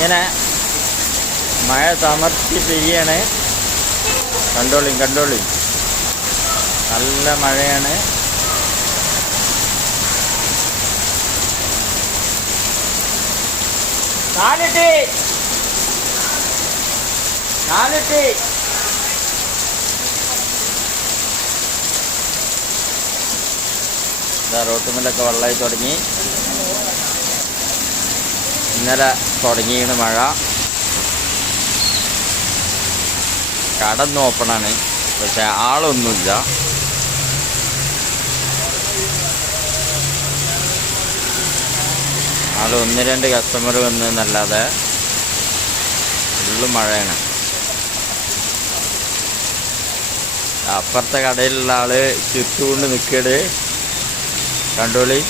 ഇങ്ങനെ മഴ തമർത്തി പെയ്യാണ്. കണ്ടോളി നല്ല മഴയാണ്. നാലിട്ടി റോട്ടുമില്ലൊക്കെ വെള്ളമായി തുടങ്ങി. ഇന്നലെ തുടങ്ങിയാണ് മഴ. കടന്ന് ഓപ്പണാണ്, പക്ഷെ ആളൊന്നുമില്ല. ആൾ 1-2 കസ്റ്റമർ വന്നല്ലാതെ ഫുള്ള് മഴയാണ്. അപ്പുറത്തെ കടയിലുള്ള ആള് ചുറ്റുകൊണ്ട് നിൽക്കട്. കണ്ടോളി.